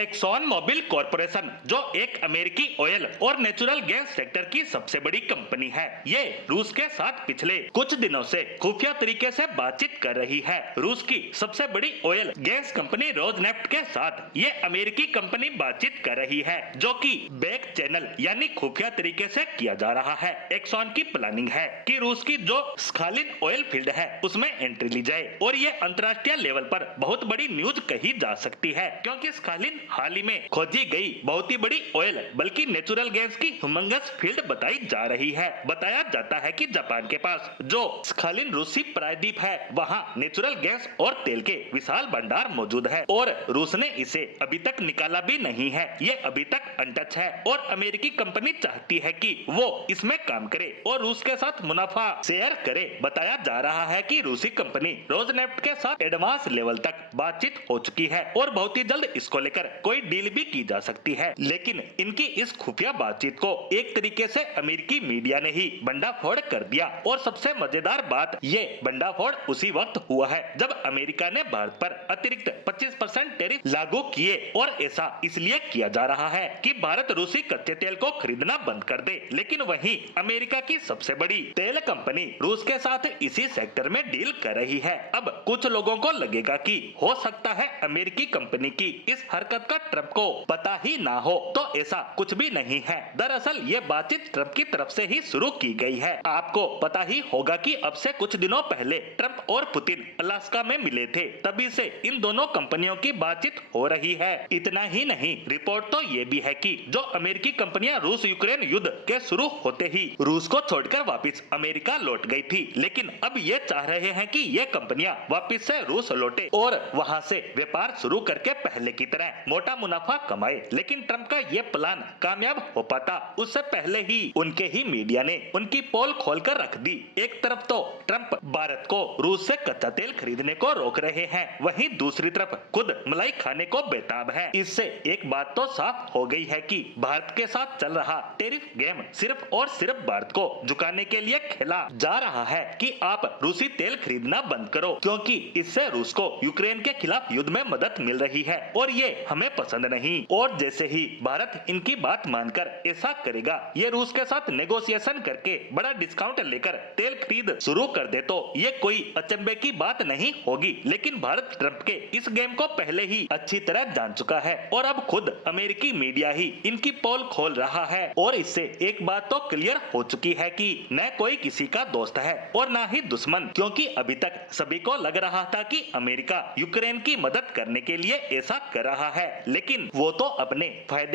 Exxon Mobil corporation, जो एक अमेरिकी ऑयल और नेचुरल गैस सेक्टर की सबसे बड़ी कंपनी है, ये रूस के साथ पिछले कुछ दिनों से खुफिया तरीके से बातचीत कर रही है। रूस की सबसे बड़ी ऑयल गैस कंपनी रोजनेफ्ट के साथ ये अमेरिकी कंपनी बातचीत कर रही है, जो कि बैक चैनल यानी खुफिया तरीके से किया जा रहा है। एक्सॉन की प्लानिंग है कि रूस की जो स्खालिन ऑयल फील्ड है उसमें एंट्री ली जाए और ये अंतर्राष्ट्रीय लेवल पर बहुत बड़ी न्यूज कही जा सकती है, क्योंकि स्खालिन हाल ही में खोजी गई बहुत ही बड़ी ऑयल बल्कि नेचुरल गैस की ह्यूमंगस फील्ड बताई जा रही है। बताया जाता है कि जापान के पास जो स्खालिन रूसी प्रायद्वीप है वहाँ नेचुरल गैस और तेल के विशाल भंडार मौजूद है और रूस ने इसे अभी तक निकाला भी नहीं है। ये अभी तक अनटच है और अमेरिकी कंपनी चाहती है कि वो इसमें काम करे और रूस के साथ मुनाफा शेयर करे। बताया जा रहा है कि रूसी कंपनी रोजनेफ्ट के साथ एडवांस लेवल तक बातचीत हो चुकी है और बहुत ही जल्द इसको लेकर कोई डील भी की जा सकती है। लेकिन इनकी इस खुफिया बातचीत को एक तरीके से अमेरिकी मीडिया ने ही भंडाफोड़ कर दिया और सबसे मजेदार बात ये भंडाफोड़ उसी वक्त हुआ है जब अमेरिका ने भारत पर अतिरिक्त 25% टैरिफ लागू किए और ऐसा इसलिए किया जा रहा है कि भारत रूसी कच्चे तेल को खरीदना बंद कर दे। लेकिन वहीं अमेरिका की सबसे बड़ी तेल कंपनी रूस के साथ इसी सेक्टर में डील कर रही है। अब कुछ लोगों को लगेगा कि हो सकता है अमेरिकी कंपनी की इस हरकत का ट्रंप को पता ही ना हो, तो ऐसा कुछ भी नहीं है। दरअसल ये बातचीत ट्रंप की तरफ से ही शुरू की गई है। आपको पता ही होगा कि अब से कुछ दिनों पहले ट्रंप और पुतिन अलास्का में मिले थे, तभी से इन दोनों कंपनियों की बातचीत हो रही है। इतना ही नहीं, रिपोर्ट तो ये भी है कि जो अमेरिकी कंपनियां रूस यूक्रेन युद्ध के शुरू होते ही रूस को छोड़कर वापस अमेरिका लौट गई थी, लेकिन अब ये चाह रहे हैं कि ये कंपनियां वापस से रूस लौटे और वहां से व्यापार शुरू करके पहले की तरह मोटा मुनाफा कमाए। लेकिन ट्रंप का ये प्लान कामयाब हो पाता उससे पहले ही उनके ही मीडिया ने उनकी पोल खोलकर रख दी। एक तरफ तो ट्रंप भारत को रूस से कच्चा तेल खरीदने को रोक रहे हैं, वहीं दूसरी तरफ खुद मलाई खाने को बेताब है। इससे एक बात तो साफ हो गई है कि भारत के साथ चल रहा टैरिफ गेम सिर्फ और सिर्फ भारत को झुकाने के लिए खेला जा रहा है कि आप रूसी तेल खरीदना बंद करो, क्योंकि इससे रूस को यूक्रेन के खिलाफ युद्ध में मदद मिल रही है और ये हमें पसंद नहीं। और जैसे ही भारत इनकी बात मानकर ऐसा करेगा, ये रूस के साथ नेगोशिएशन करके बड़ा डिस्काउंट लेकर तेल खरीद शुरू कर दे, तो ये कोई अचंभे की बात नहीं होगी। लेकिन भारत ट्रंप के इस गेम को पहले ही अच्छी तरह जान चुका है और अब खुद अमेरिकी मीडिया ही इनकी पोल खोल रहा है और इससे एक बात तो क्लियर हो चुकी है कि न कोई किसी का दोस्त है और न ही दुश्मन, क्योंकि अभी तक सभी को लग रहा था कि अमेरिका यूक्रेन की मदद करने के लिए ऐसा कर रहा है, लेकिन वो तो अपने फायदे